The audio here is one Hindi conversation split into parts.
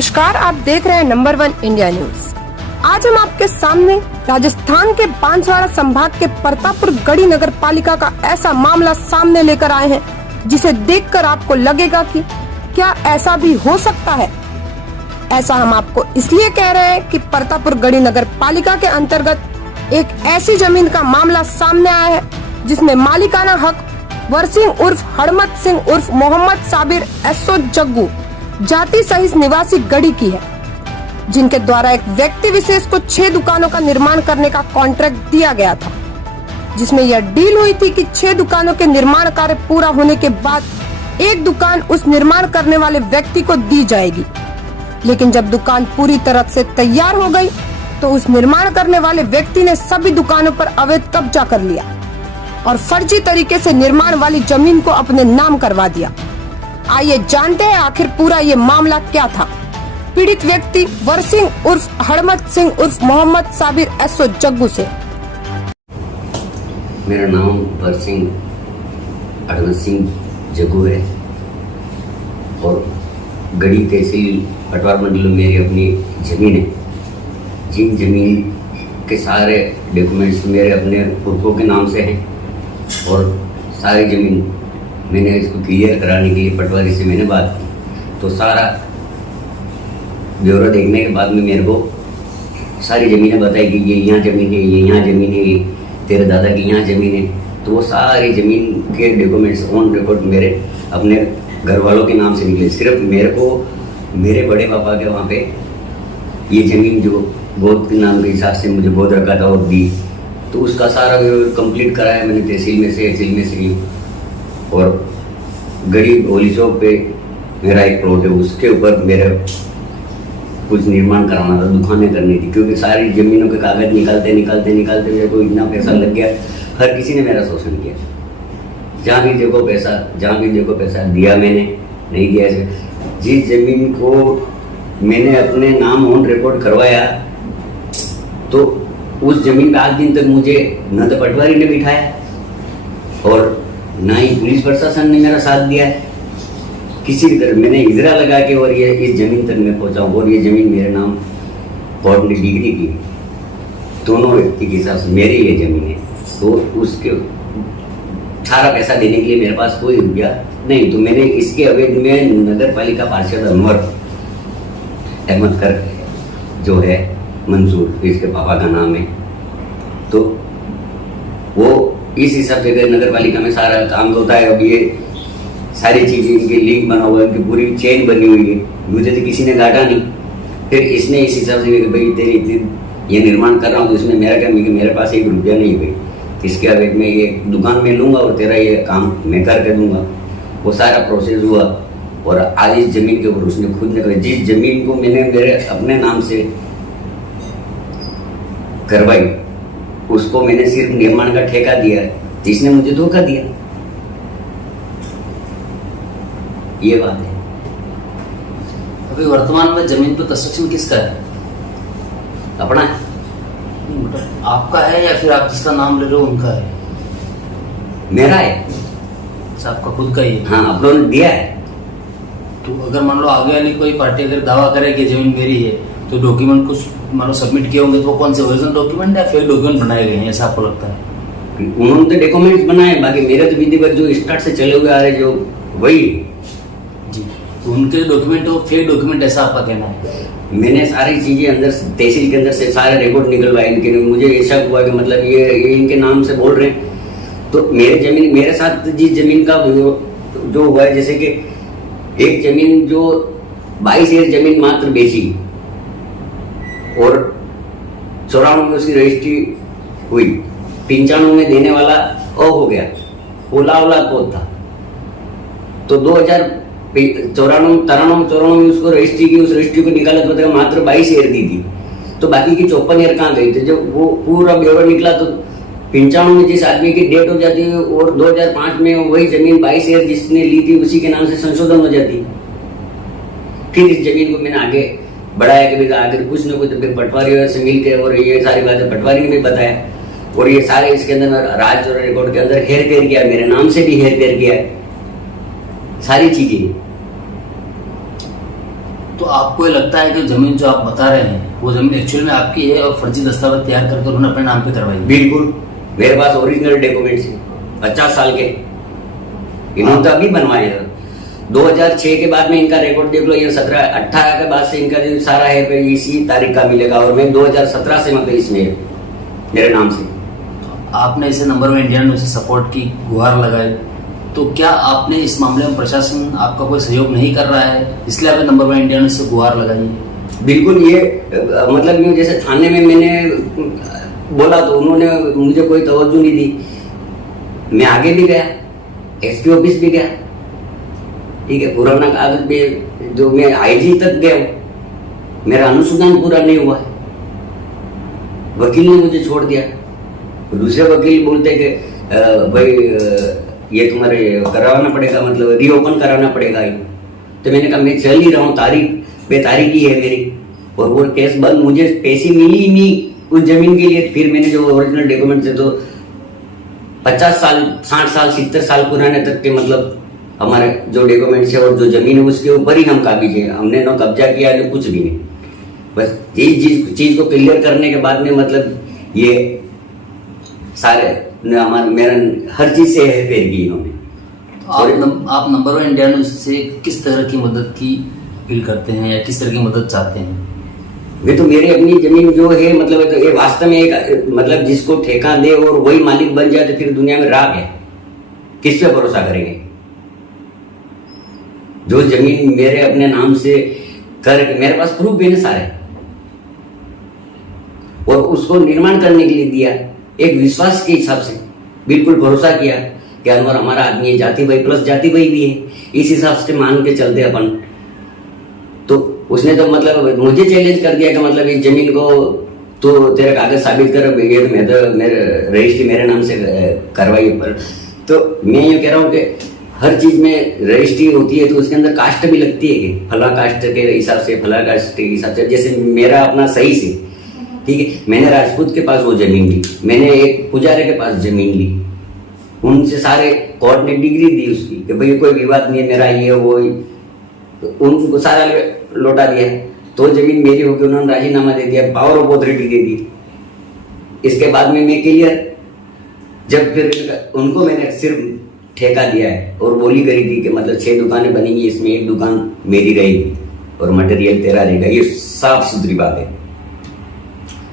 नमस्कार, आप देख रहे हैं नंबर 1 इंडिया न्यूज। आज हम आपके सामने राजस्थान के बांसवाड़ा संभाग के परतापुर गढ़ी नगर पालिका का ऐसा मामला सामने लेकर आए हैं जिसे देखकर आपको लगेगा कि क्या ऐसा भी हो सकता है। ऐसा हम आपको इसलिए कह रहे हैं कि परतापुर गढ़ी नगर पालिका के अंतर्गत एक ऐसी जमीन का मामला सामने आया है जिसमें मालिकाना हक वरसिंह उर्फ हड़मत सिंह उर्फ मोहम्मद साबिर एसओ जग्गू जाति सहित निवासी गढ़ी की है, जिनके द्वारा एक व्यक्ति विशेष को 6 दुकानों का निर्माण करने का कॉन्ट्रैक्ट दिया गया था, जिसमें यह डील हुई थी कि 6 दुकानों के निर्माण कार्य पूरा होने के बाद एक दुकान उस निर्माण करने वाले व्यक्ति को दी जाएगी। लेकिन जब दुकान पूरी तरह से तैयार हो गई तो उस निर्माण करने वाले व्यक्ति ने सभी दुकानों पर अवैध कब्जा कर लिया और फर्जी तरीके से निर्माण वाली जमीन को अपने नाम करवा दिया। आइए जानते हैं आखिर पूरा ये मामला क्या था। पीड़ित व्यक्ति वरसिंह उर्फ हड़मत सिंह उर्फ मोहम्मद साबिर एसओ जग्गू से। मेरा नाम वरसिंह हड़मत सिंह जग्गू है और गढ़ी तहसील पटवार मंडल में मेरी अपनी जमीन है। जिन जमीन के सारे डॉक्यूमेंट्स मेरे अपने पुरखों के नाम से हैं और सारी जमीन मैंने इसको क्लियर कराने के लिए पटवारी से मैंने बात की, तो सारा ब्यौरा देखने के बाद में मेरे को सारी ज़मीनें बताई कि ये यहाँ ज़मीन है, ये यहाँ ज़मीन है, ये तेरे दादा की यहाँ ज़मीन है। तो वो सारी ज़मीन के डॉक्यूमेंट्स ऑन रिकॉर्ड मेरे अपने घर वालों के नाम से निकले। सिर्फ मेरे को मेरे बड़े पापा के वहाँ पे ये ज़मीन जो गोद के नाम के हिसाब से मुझे गोद रखा था और दी, तो उसका सारा कंप्लीट कराया मैंने तहसील में से और गढ़ी होली चौक पे मेरा एक प्लॉट है, उसके ऊपर मेरा कुछ निर्माण कराना था, दुकानें करनी थी, क्योंकि सारी जमीनों के कागज निकालते मेरे को इतना पैसा लग गया। हर किसी ने मेरा शोषण किया, जहाँ भी देखो पैसा दिया मैंने, नहीं दिया ऐसे। जिस जमीन को मैंने अपने नाम ऑन रिकॉर्ड करवाया तो उस जमीन पे आज दिन तक मुझे न तो पटवारी ने बिठाया और ना ही पुलिस प्रशासन ने मेरा साथ दिया है किसी भी तरह। मैंने इजरा लगा के और ये इस जमीन तक मैं पहुंचा हूँ और ये जमीन मेरे नाम कोर्ट ने डिग्री की, दोनों व्यक्ति के हिसाब से मेरी ये जमीन है। तो उसके सारा पैसा देने के लिए मेरे पास कोई रुपया नहीं, तो मैंने इसके अवैध में नगर पालिका पार्षद अनवर अहमद कर जो है मंसूर, इसके पापा का नाम है, तो वो इस हिसाब से नगर पालिका में सारा काम होता है। अब ये सारी चीजें इनके लिंक बना हुआ है, इनकी पूरी चेन बनी हुई है, मुझे तो किसी ने काटा नहीं। फिर इसने इस हिसाब से भाई तेरी ये निर्माण कर रहा हूँ तो इसमें मेरा क्या, मेरे पास एक रुपया नहीं भाई, इसके अवैध में ये दुकान में लूंगा और तेरा ये काम मैं करके दूंगा। वो सारा प्रोसेस हुआ और आज इस जमीन के ऊपर उसने खुद ने, जिस जमीन को मैंने मेरे अपने नाम से करवाई उसको मैंने सिर्फ निर्माण का ठेका दिया, जिसने मुझे धोखा दिया। ये बात है। अभी वर्तमान में जमीन पर कंस्ट्रक्शन किसका है? अपना है। आपका है या फिर आप जिसका नाम ले रहे हो उनका है? मेरा है। अच्छा, आपका खुद का ही है? हाँ, अपनों ने दिया है। तो अगर मान लो आगे वाली कोई पार्टी अगर दावा करे कि जमीन मेरी है तो डॉक्यूमेंट कुछ मान लो सबमिट किए होंगे, तो वो कौन से ओरिजिनल डॉक्यूमेंट या फेक डॉक्यूमेंट बनाए गए हैं, ऐसा आपको लगता है? उन्होंने तो डॉक्यूमेंट्स बनाए, बाकी मेरे तो विधिवत जो स्टार्ट से चले हुए आ रहे जो वही जी, तो उनके डॉक्यूमेंट वो फेक डॉक्यूमेंट, ऐसा आपका कहना है? मैंने सारी चीजें अंदर तहसील के अंदर से सारे रिकॉर्ड निकलवाए इनके। मुझे ऐसा हुआ कि मतलब ये इनके नाम से बोल रहे हैं, तो मेरे साथ जिस जमीन का जो हुआ है, जैसे कि एक जमीन जो 22 एकड़ जमीन मात्र बेची और 94 में उसकी रजिस्ट्री हुई, 95 में देने वाला हो गया, ओला पोत था, तो 2094 में उसको रजिस्ट्री की, उस रजिस्ट्री को निकाला तो मात्र 22 ईयर दी थी, तो बाकी की 54 ईयर कहाँ गई थी? जब वो पूरा ब्यौरा निकला तो 95 में जिस आदमी की डेट हो जाती है और 2005 में वही जमीन 22 ईयर जिसने ली थी उसी के नाम से संशोधन हो जाती। फिर इस जमीन को मैंने आगे बढ़ाया कि आगे कुछ न कुछ पटवारी से मिल के, और ये सारी बातें पटवारी ने भी बताया और ये सारे इसके अंदर राज और रिकॉर्ड के अंदर हेर फेर किया, मेरे नाम से भी हेर फेर किया है सारी चीजें। तो आपको ये लगता है कि जमीन जो आप बता रहे हैं वो जमीन एक्चुअल में आपकी है और फर्जी दस्तावेज तैयार करके उन्होंने अपने नाम पे करवाई है? बिल्कुल, मेरे पास ओरिजिनल डॉक्यूमेंट्स हैं 50 साल के। इन्होंने तो अभी बनवाए थे 2006 के बाद में। इनका रिकॉर्ड देख लो, ये 17-18 के बाद से इनका जो सारा है फिर इसी तारीख का मिलेगा। और मैं 2017 से मतलब इसमें मेरे नाम से। आपने इसे नंबर 1 इंडिया न्यूज़ से सपोर्ट की, गुहार लगाई, तो क्या आपने इस मामले में प्रशासन आपका कोई सहयोग नहीं कर रहा है इसलिए आपने नंबर 1 इंडिया न्यूज़ से गुहार लगाई? बिल्कुल, ये मतलब यूँ जैसे थाने में मैंने बोला तो उन्होंने मुझे कोई तवज्जो नहीं दी। मैं आगे भी गया, एसपी ऑफिस भी गया, ठीक है, पुराना कागज पे जो मैं आईजी तक गया, मेरा अनुसंधान पूरा नहीं हुआ है। वकील ने मुझे छोड़ दिया। दूसरे वकील बोलते कि भाई ये तुम्हारे करवाना पड़ेगा, मतलब रीओपन कराना पड़ेगा। तो मैंने कहा मैं चल ही रहा हूँ, तारीख बेतारीख ही है मेरी, और वो केस बंद, मुझे पैसे मिली ही नहीं उस जमीन के लिए। फिर मैंने जो ओरिजिनल डॉक्यूमेंट है तो 50 साल 60 साल 70 साल पुराने तक के मतलब हमारे जो डॉक्यूमेंट्स है और जो जमीन है उसके ऊपर ही हम काबिज है। हमने ना कब्जा किया ना कुछ भी नहीं। बस इस चीज को क्लियर करने के बाद में मतलब ये सारे हमारा मेरा हर चीज से है फेर की इन्होंने। आप नंबर 1 इंडिया न्यूज़ से किस तरह की मदद की अपील करते हैं या किस तरह की मदद चाहते हैं? वे तो मेरी अपनी जमीन जो है मतलब तो ये वास्तव में एक मतलब जिसको ठेका दे और वही मालिक बन जाए तो फिर दुनिया में राग है, किस पे भरोसा करेंगे? जो जमीन मेरे अपने नाम से कर, मेरे पास प्रूफ भी है सारे, और उसको निर्माण करने के लिए दिया एक विश्वास के हिसाब से, बिल्कुल भरोसा किया कि अनवर हमारा आदमी है, जाति भाई प्लस जाति भाई भी है, इस हिसाब से मान के चलते अपन। तो उसने तो मतलब मुझे चैलेंज कर दिया कि मतलब इस जमीन को तो तेरे कागज साबित कर, ये तो मैं तो मेरे रजिस्ट्री मेरे नाम से करवाई पर। तो मैं ये कह रहा हूँ कि हर चीज में रजिस्ट्री होती है तो उसके अंदर कास्ट भी लगती है कि फला कास्ट के हिसाब से, फला कास्ट के हिसाब से। जैसे मेरा अपना सही से, ठीक है, मैंने राजपूत के पास वो जमीन ली, मैंने एक पुजारी के पास जमीन ली, उनसे सारे कोर्ट ने डिग्री दी उसकी कि भाई कोई विवाद नहीं है, मेरा ये वो, उनको सारा लौटा दिया। तो जमीन मेरी होगी, उन्होंने राजीनामा दे दिया, पावर ऑफ अथॉरिटी दे दी। इसके बाद में मैं क्लियर, जब फिर उनको मैंने सिर्फ ठेका दिया है और बोली करी थी कि मतलब 6 दुकानें बनेंगी, इसमें 1 दुकान मेरी रहेगी और मटेरियल तेरा रहेगा, ये साफ सुथरी बात है।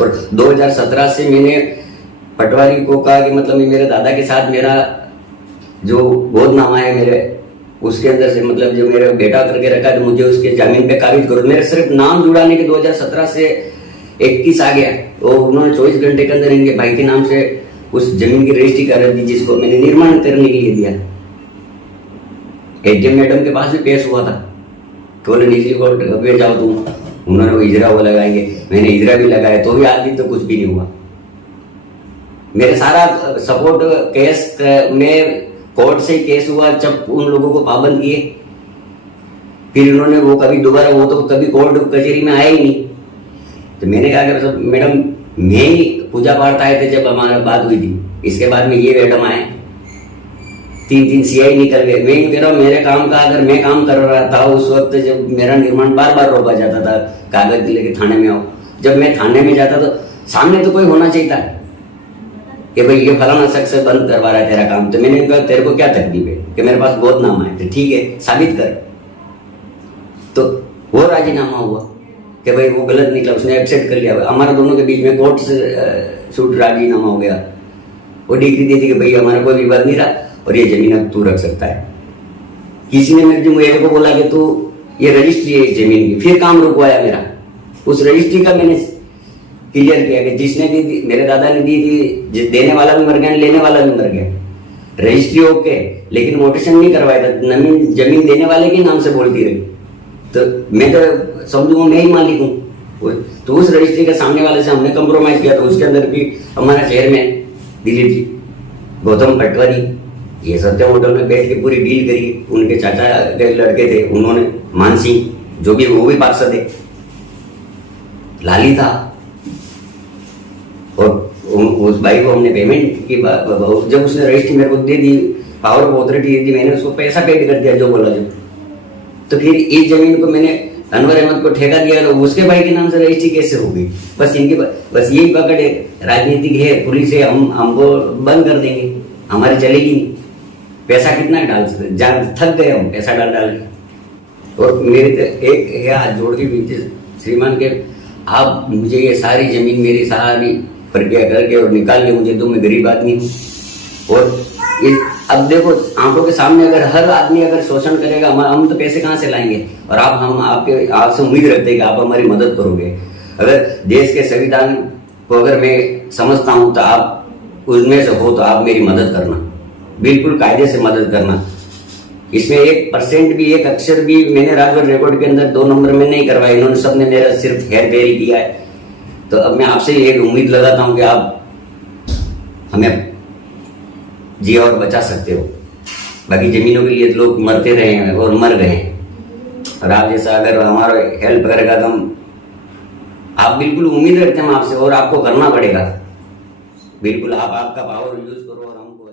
और 2017 से मैंने पटवारी को कहा कि मतलब मेरे दादा के साथ मेरा जो गोदनामा है मेरे, उसके अंदर से मतलब जो मेरा बेटा करके रखा है तो मुझे उसके जमीन पे काबिज करो। मेरे सिर्फ नाम जुड़ाने के 2017 से 21 आ गया और उन्होंने 24 घंटे के अंदर इनके भाई के नाम से उस जमीन की रजिस्ट्री कर दी जिसको मैंने निर्माण करने के लिए दिया। एडीएम मैडम के पास भी पेश हुआ था, तो बोले निजी कोर्ट पे जाओ तुम, उन्होंने वो इजरा वो लगाएंगे, मैंने इजरा भी लगाया तो भी आज दिन तो कुछ भी नहीं हुआ। मेरे सारा सपोर्ट केस में कोर्ट से केस हुआ जब उन लोगों को पाबंद किए, फिर उन्होंने वो कभी दोबारा वो तो कभी कोर्ट कचहरी में आए ही नहीं। तो मैंने कहा कि मैडम मैं ही पूजा पाठ आए थे जब हमारा बात हुई थी, इसके बाद में ये मैडम आए 3 सीआई निकल गए। मैं कह रहा हूँ मेरे काम का अगर मैं काम कर रहा था उस वक्त जब मेरा निर्माण बार बार रोका जाता था, कागज लेके थाने में आओ, जब मैं थाने में जाता तो सामने तो कोई होना चाहिए था कि भाई ये फलाना शख्स बंद करवा रहा है तेरा काम। तो मैंने कहा तेरे को क्या तकलीफ है कि मेरे पास बहुत नाम है, तो ठीक है साबित कर। तो वो राजीनामा हुआ कि भाई वो गलत निकला, उसने एक्सेप्ट कर लिया। हमारा दोनों के बीच में कोर्ट से शूट राजीनामा हो गया। वो डिग्री दी थी कि भाई हमारा कोई विवाद नहीं रहा और ये जमीन अब तू रख सकता है। किसी ने मेरे को बोला कि तू ये रजिस्ट्री है इस जमीन की, फिर काम रुकवाया मेरा। उस रजिस्ट्री का मैंने क्लियर किया कि जिसने दी मेरे दादा ने दी थी, देने वाला भी मर गया, लेने वाला भी मर गया। रजिस्ट्री ओके, लेकिन मोटेशन नहीं करवाया था, जमीन देने वाले के नाम से बोलती रही। तो मैं तो समझूंगा मैं ही मालिक हूँ। तो उस रजिस्ट्री के सामने वाले से हमने कंप्रोमाइज किया। तो उसके अंदर भी हमारा चेयरमैन दिलीप जी, गौतम पटवारी, ये सत्यम होटल में बैठ के पूरी डील करी। उनके चाचा के लड़के थे, उन्होंने मान सिंह जो भी वो भी पार्षद है, लाली था, और उस भाई को हमने पेमेंट की। जब उसने रजिस्ट्री मेरे को दे दी, पावर ऑफ अथॉरिटी दे दी, मैंने उसको पैसा पेड कर दिया जो बोला जो। तो फिर इस जमीन को मैंने अनवर अहमद को ठेका दिया तो उसके भाई के नाम से रजिस्ट्री कैसे होगी? बस इनकी बस यही पकड़ है, राजनीतिक है, पुलिस है, हमको बंद कर देंगे, हमारी चलेगी नहीं। पैसा कितना डाल सकते, जान थक गए हम पैसा डाल डाल के। और मेरे तो एक है हाथ जोड़ के विनती श्रीमान के, आप मुझे ये सारी जमीन मेरी सारी प्रक्रिया करके और निकाल के मुझे दो, मैं गरीब आदमी हूँ। और ये अब देखो आंखों के सामने अगर हर आदमी अगर शोषण करेगा, हम तो पैसे कहाँ से लाएंगे? और हम आपसे उम्मीद रखते हैं कि आप हमारी मदद करोगे। अगर देश के संविधान को अगर मैं समझता हूँ तो आप उसमें से हो तो आप मेरी मदद करना, बिल्कुल कायदे से मदद करना। इसमें 1% भी, एक अक्षर भी मैंने राजभर रिकॉर्ड के अंदर 2 नंबर में नहीं करवाया, इन्होंने सबने मेरा सिर्फ हेर फेर ही किया है। तो अब मैं आपसे एक उम्मीद लगाता हूँ कि आप हमें जी और बचा सकते हो। बाकी जमीनों के लिए लोग मरते रहे हैं और मर गए हैं, और आप जैसा अगर हमारा हेल्प करेगा तो हम, आप बिल्कुल उम्मीद रखते हैं हम आपसे, और आपको करना पड़ेगा। बिल्कुल आप आपका पावर यूज करो और हमको